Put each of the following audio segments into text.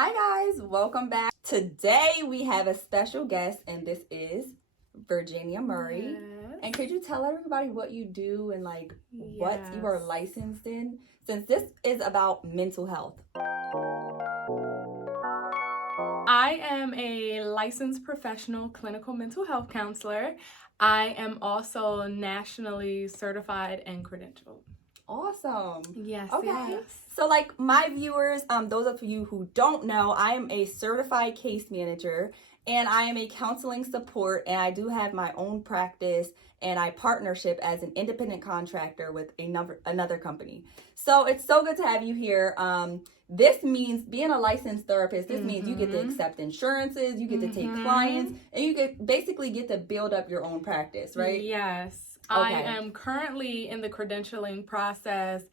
Hi guys, welcome back. Today we have a special guest and this is Virginia Murray. Yes. And could you tell everybody what you do and what you are Yes. licensed in, since this is about mental health? I am a licensed professional clinical mental health counselor. I am also nationally certified and credentialed. Awesome. Yes. Okay. Yes. So my viewers, those of you who don't know, I am a certified case manager and I am a counseling support, and I do have my own practice and I partnership as an independent contractor with another company. So it's so good to have you here. This means being a licensed therapist. This means you get to accept insurances, you get to take clients, and you basically get to build up your own practice, right? Yes. Okay. I am currently in the credentialing process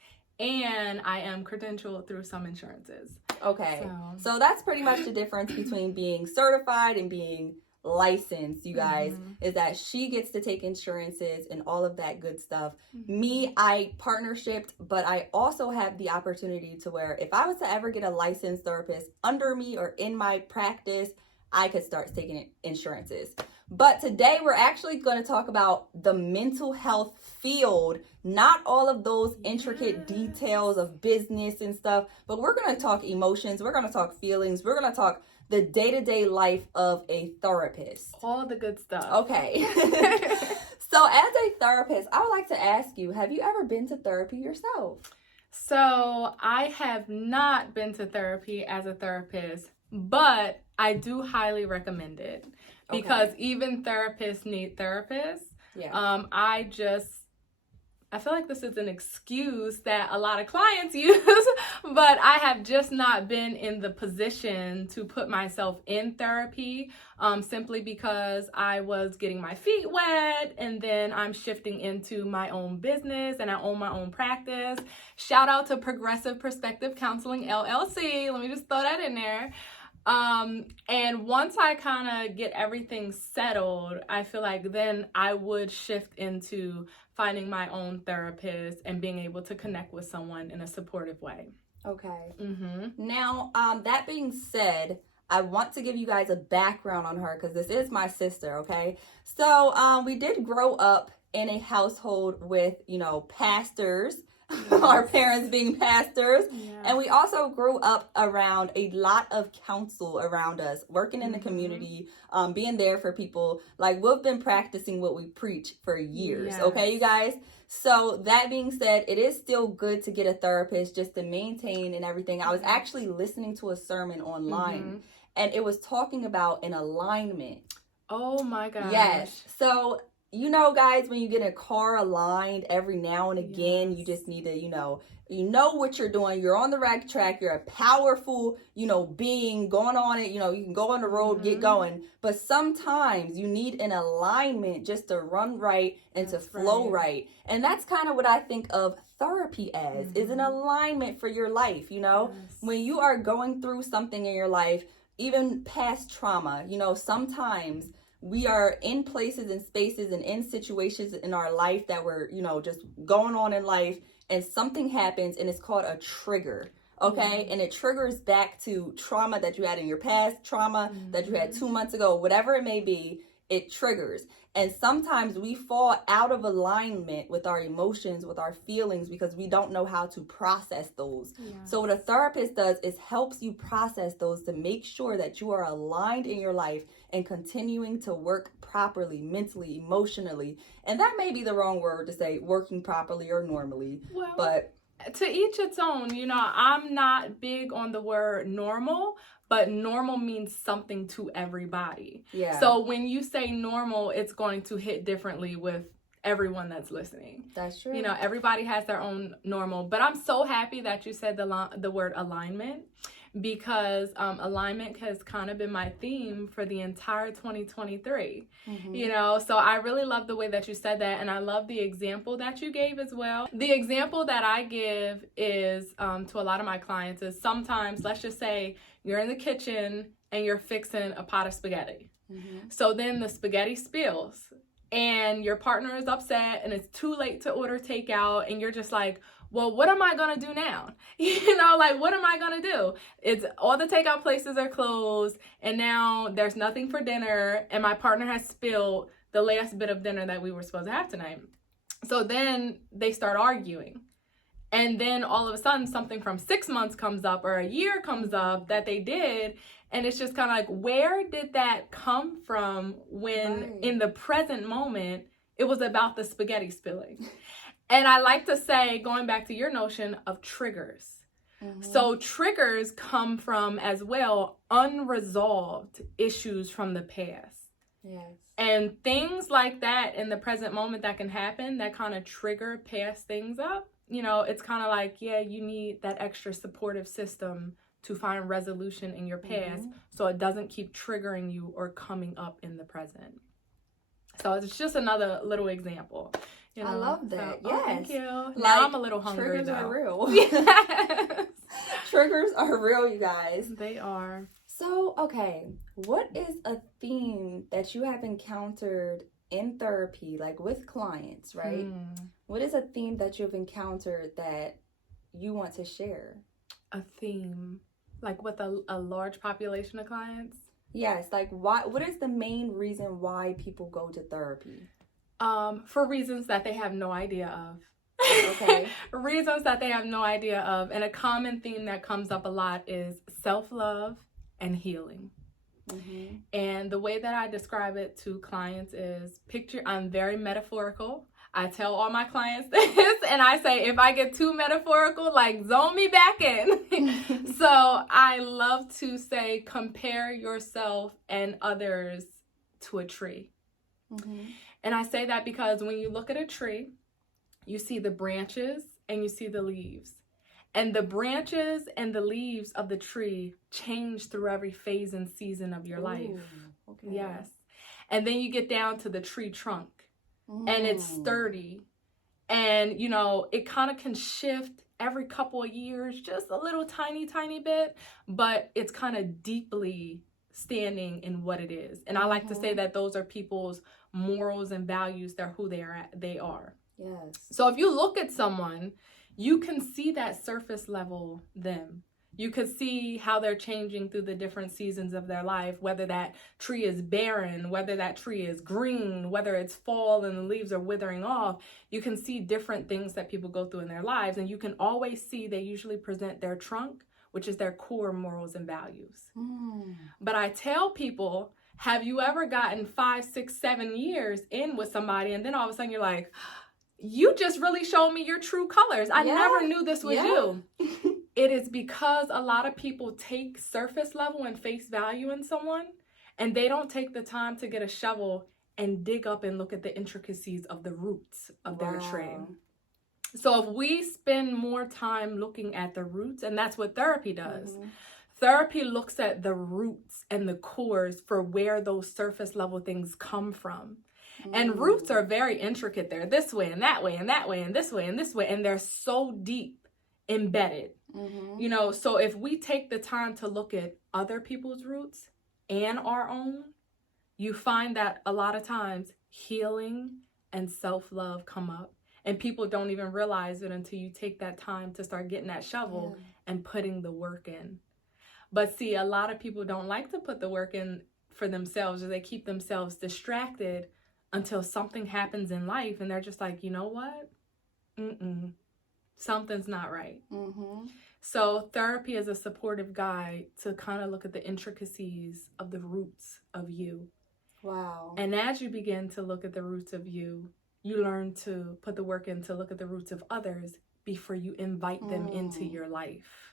and I am credentialed through some insurances. Okay. So that's pretty much the difference between being certified and being licensed, you guys, is that she gets to take insurances and all of that good stuff. Me, I partnershiped, but I also have the opportunity to where if I was to ever get a licensed therapist under me or in my practice, I could start taking insurances. But today we're actually going to talk about the mental health field, not all of those intricate details of business and stuff, but we're going to talk emotions, we're going to talk feelings, we're going to talk the day-to-day life of a therapist. All the good stuff. Okay. So as a therapist, I would like to ask you, have you ever been to therapy yourself? So I have not been to therapy as a therapist, but I do highly recommend it because even therapists need therapists. Yeah. I feel like this is an excuse that a lot of clients use, but I have just not been in the position to put myself in therapy simply because I was getting my feet wet and then I'm shifting into my own business and I own my own practice. Shout out to Progressive Perspective Counseling LLC. Let me just throw that in there. And once I kind of get everything settled, I feel like then I would shift into finding my own therapist and being able to connect with someone in a supportive way. Okay. Now, that being said, I want to give you guys a background on her because this is my sister, okay? So, we did grow up in a household with, pastors, our parents being pastors. And we also grew up around a lot of counsel around us, working in the community, being there for people. Like, we've been practicing what we preach for years. Okay, you guys? So that being said, it is still good to get a therapist just to maintain and everything. I was actually listening to a sermon online and it was talking about an alignment. Oh my gosh. Yes. So, guys, when you get a car aligned every now and again, you just need to, you know what you're doing. You're on the right track. You're a powerful, being going on it. You can go on the road, get going. But sometimes you need an alignment just to run right and to flow right. And that's kind of what I think of therapy as, is an alignment for your life. When you are going through something in your life, even past trauma, sometimes we are in places and spaces and in situations in our life that we're, just going on in life, and something happens and it's called a trigger. Okay. And it triggers back to trauma that you had in your past, trauma that you had 2 months ago, whatever it may be, it triggers. And sometimes we fall out of alignment with our emotions, with our feelings, because we don't know how to process those. So what a therapist does is helps you process those to make sure that you are aligned in your life and continuing to work properly, mentally, emotionally. And that may be the wrong word to say working properly or normally, but to each its own. I'm not big on the word normal, but normal means something to everybody. Yeah. So when you say normal, it's going to hit differently with everyone that's listening. That's true. Everybody has their own normal. But I'm so happy that you said the word alignment, because alignment has kind of been my theme for the entire 2023. So I really love the way that you said that, and I love the example that you gave as well. The example that I give is to a lot of my clients is sometimes, let's just say you're in the kitchen and you're fixing a pot of spaghetti. So then the spaghetti spills and your partner is upset and it's too late to order takeout, and you're just like, well, what am I going to do now? You know, like, what am I going to do? It's all the takeout places are closed, and now there's nothing for dinner, and my partner has spilled the last bit of dinner that we were supposed to have tonight. So then they start arguing. And then all of a sudden something from 6 months comes up or a year comes up that they did. And it's just kind of like, where did that come from when in the present moment, it was about the spaghetti spilling? And I like to say, going back to your notion of triggers. So triggers come from as well unresolved issues from the past. Yes. And things like that in the present moment that can happen that kind of trigger past things up. You know, it's kind of like, yeah, you need that extra supportive system to find resolution in your past so it doesn't keep triggering you or coming up in the present. So it's just another little example. You know? I love that. So, yes. Thank you. Like, now I'm a little hungry, triggers though. are real. Yes. Triggers are real, you guys. They are. So, okay, what is a theme that you have encountered in therapy, like with clients, right? What is a theme that you've encountered that you want to share? A theme, like with a large population of clients? Yes, like what is the main reason why people go to therapy? For reasons that they have no idea of. Okay. Reasons that they have no idea of. And a common theme that comes up a lot is self-love and healing. And the way that I describe it to clients is I'm very metaphorical. I tell all my clients this, and I say, if I get too metaphorical, like, zone me back in. So I love to say, compare yourself and others to a tree. And I say that because when you look at a tree, you see the branches and you see the leaves. And the branches and the leaves of the tree change through every phase and season of your life. Okay. Yes. And then you get down to the tree trunk. And it's sturdy, and you know, it kind of can shift every couple of years, just a little tiny bit, but it's kind of deeply standing in what it is. And I like to say that those are people's morals and values. They're who they are. Yes. So if you look at someone, you can see that surface level them. You could see how they're changing through the different seasons of their life, whether that tree is barren, whether that tree is green, whether it's fall and the leaves are withering off. You can see different things that people go through in their lives. And you can always see they usually present their trunk, which is their core morals and values. But I tell people, have you ever gotten 5, 6, 7 years in with somebody and then all of a sudden you're like, you just really showed me your true colors. I never knew this was you. It is because a lot of people take surface level and face value in someone, and they don't take the time to get a shovel and dig up and look at the intricacies of the roots of their tree. So if we spend more time looking at the roots, and that's what therapy does. Therapy looks at the roots and the cores for where those surface level things come from. And roots are very intricate. They're this way and that way and that way and this way and this way. And they're so deep embedded. You know, so if we take the time to look at other people's roots and our own, you find that a lot of times healing and self-love come up. And people don't even realize it until you take that time to start getting that shovel and putting the work in. But see, a lot of people don't like to put the work in for themselves, or they keep themselves distracted until something happens in life and they're just like, you know what? Something's not right. So therapy is a supportive guide to kind of look at the intricacies of the roots of you. Wow. And as you begin to look at the roots of you, you learn to put the work in to look at the roots of others before you invite them into your life.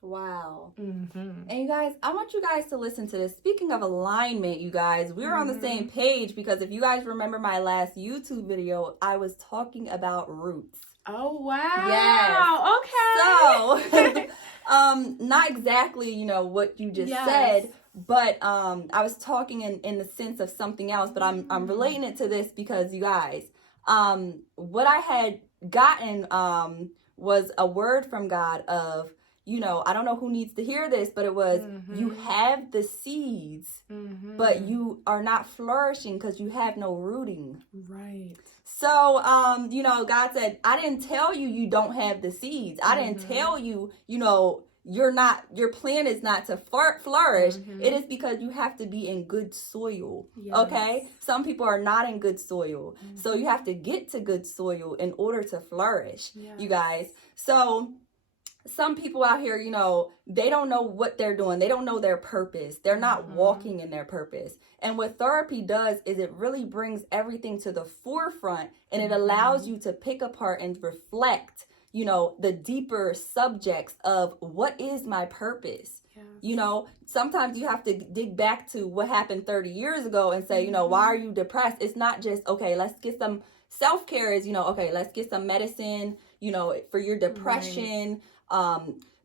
Wow. And you guys, I want you guys to listen to this. Speaking of alignment, you guys, we're on the same page, because if you guys remember my last YouTube video, I was talking about roots. Oh, wow. Yes. Okay. So, not exactly, you know, what you just said, but I was talking in the sense of something else, but I'm relating it to this because, you guys, what I had gotten was a word from God of, you know, I don't know who needs to hear this, but it was, you have the seeds, but you are not flourishing because you have no rooting. Right. So, you know, God said, I didn't tell you you don't have the seeds. I didn't tell you, you know, your plan is not to flourish. It is because you have to be in good soil. Yes. Okay. Some people are not in good soil. So you have to get to good soil in order to flourish, you guys. So some people out here, you know, they don't know what they're doing. They don't know their purpose. They're not walking in their purpose. And what therapy does is it really brings everything to the forefront, and it allows you to pick apart and reflect, you know, the deeper subjects of what is my purpose. Yes. You know, sometimes you have to dig back to what happened 30 years ago and say, you know, why are you depressed? It's not just, okay, let's get some self-care is, you know, okay, let's get some medicine, you know, for your depression.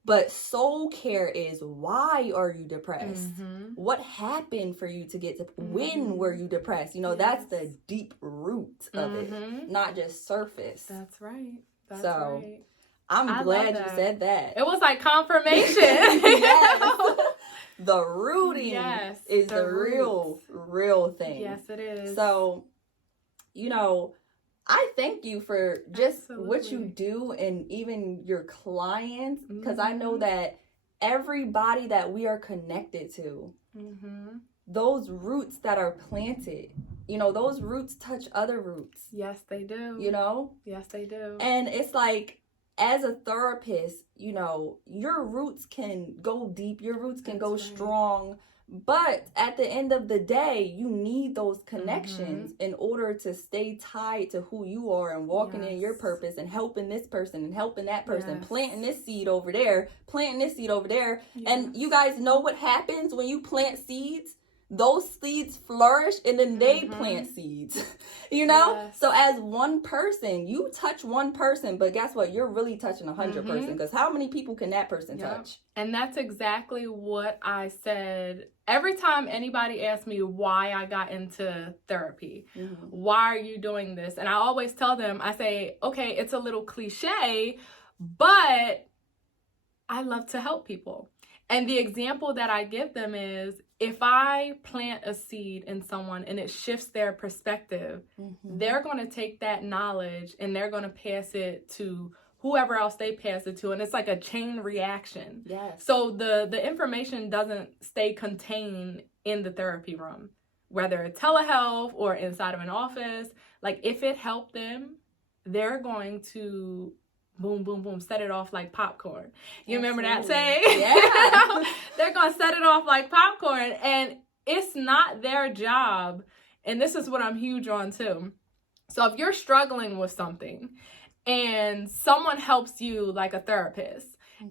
But soul care is, why are you depressed? What happened for you to get to, when were you depressed? You know, that's the deep root of it, not just surface. That's right. That's so right. I'm glad you said that. It was like confirmation. Yes. The rooting is the real thing. Yes, it is. So, you know, I thank you for just what you do and even your clients, because I know that everybody that we are connected to, those roots that are planted, you know, those roots touch other roots. Yes, they do. You know? Yes, they do. And it's like, as a therapist, you know, your roots can go deep, your roots can go strong. But at the end of the day, you need those connections in order to stay tied to who you are and walking in your purpose and helping this person and helping that person, planting this seed over there, planting this seed over there. And you guys know what happens when you plant seeds? Those seeds flourish and then they plant seeds, you know? So as one person, you touch one person, but guess what? You're really touching 100 person, because how many people can that person touch? And that's exactly what I said. Every time anybody asks me why I got into therapy, why are you doing this? And I always tell them, I say, okay, it's a little cliche, but I love to help people. And the example that I give them is, if I plant a seed in someone and it shifts their perspective, they're going to take that knowledge and they're going to pass it to whoever else they pass it to. And it's like a chain reaction. Yes. So the information doesn't stay contained in the therapy room, whether it's telehealth or inside of an office. Like, if it helped them, they're going to boom, boom, boom, set it off like popcorn. You remember that saying? Yeah. They're going to set it off like popcorn. And it's not their job. And this is what I'm huge on too. So if you're struggling with something and someone helps you, like a therapist,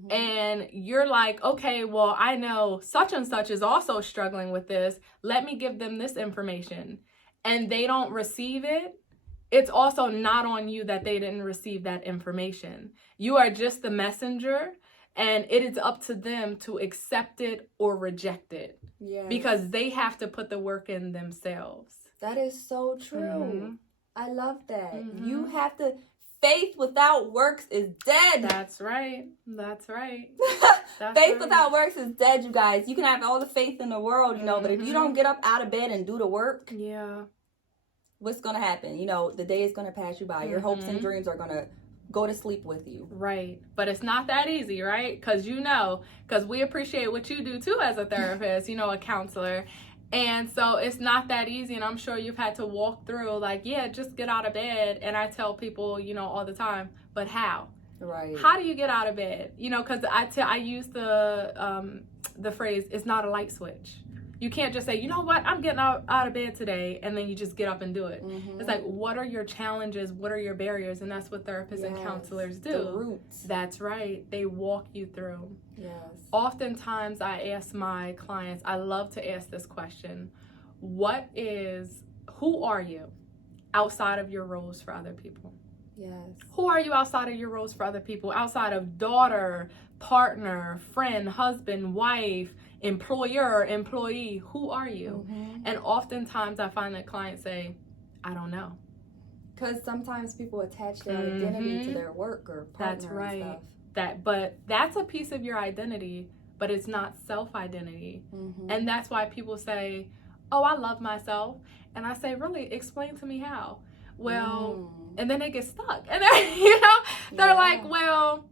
and you're like, okay, well, I know such and such is also struggling with this. Let me give them this information. And they don't receive it. It's also not on you that they didn't receive that information. You are just the messenger, and it is up to them to accept it or reject it. Because they have to put the work in themselves. That is so true. I love that. You have to, faith without works is dead. That's right. That's right. Faith without works is dead, you guys. You can have all the faith in the world, you know, but if you don't get up out of bed and do the work, what's going to happen? You know, the day is going to pass you by. Your hopes and dreams are going to go to sleep with you. Right. But it's not that easy, right? Because we appreciate what you do too as a therapist, you know, a counselor. And so it's not that easy. And I'm sure you've had to walk through, like, just get out of bed. And I tell people, you know, all the time, but how? Right. How do you get out of bed? You know, because I use the phrase, it's not a light switch. You can't just say, you know what, I'm getting out of bed today, and then you just get up and do it. It's like, what are your challenges? What are your barriers? And that's what therapists and counselors do. The roots. That's right. They walk you through. Yes. Oftentimes, I ask my clients, I love to ask this question: who are you outside of your roles for other people? Yes. Who are you outside of your roles for other people? Outside of daughter, partner, friend, husband, wife, employer, employee, who are you? And oftentimes I find that clients say, I don't know. Because sometimes people attach their identity to their work or partner. That's right. And stuff. but that's a piece of your identity, but it's not self-identity. And that's why people say, oh, I love myself. And I say, really, explain to me how. Well, and then they get stuck. And they're like, well,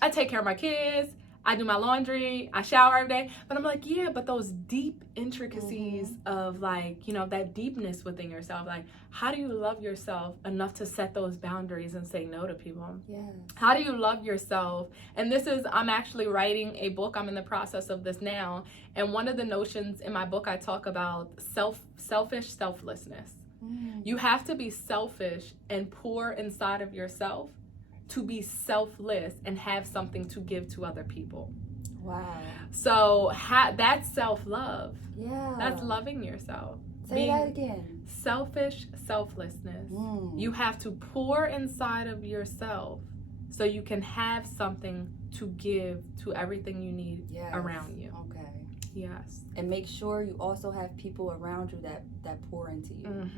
I take care of my kids, I do my laundry, I shower every day. But I'm like, yeah, but those deep intricacies of like, that deepness within yourself, like, how do you love yourself enough to set those boundaries and say no to people? Yes. How do you love yourself? And I'm actually writing a book. I'm in the process of this now. And one of the notions in my book, I talk about selfish selflessness. You have to be selfish and pour inside of yourself to be selfless and have something to give to other people. Wow. So that's self-love. Yeah. That's loving yourself. Say that again. Selfish selflessness. You have to pour inside of yourself so you can have something to give to everything you need around you. Okay. Yes. And make sure you also have people around you that pour into you.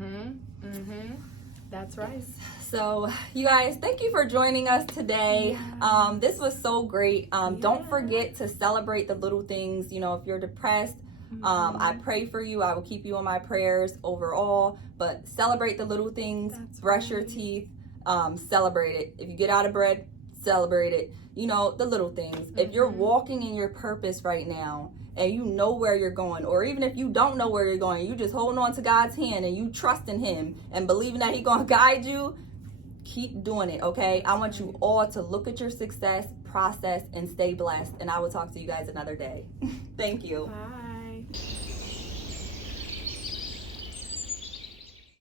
That's right. So, you guys, thank you for joining us today. Yes. This was so great. Don't forget to celebrate the little things. If you're depressed, I pray for you. I will keep you on my prayers overall. But celebrate the little things. Brush your teeth. Celebrate it. If you get out of bed, celebrate it. The little things. If you're walking in your purpose right now, and you know where you're going, or even if you don't know where you're going, you just holding on to God's hand and you trust in him and believing that he's going to guide you, keep doing it, okay? I want you all to look at your success, process, and stay blessed. And I will talk to you guys another day. Thank you. Bye.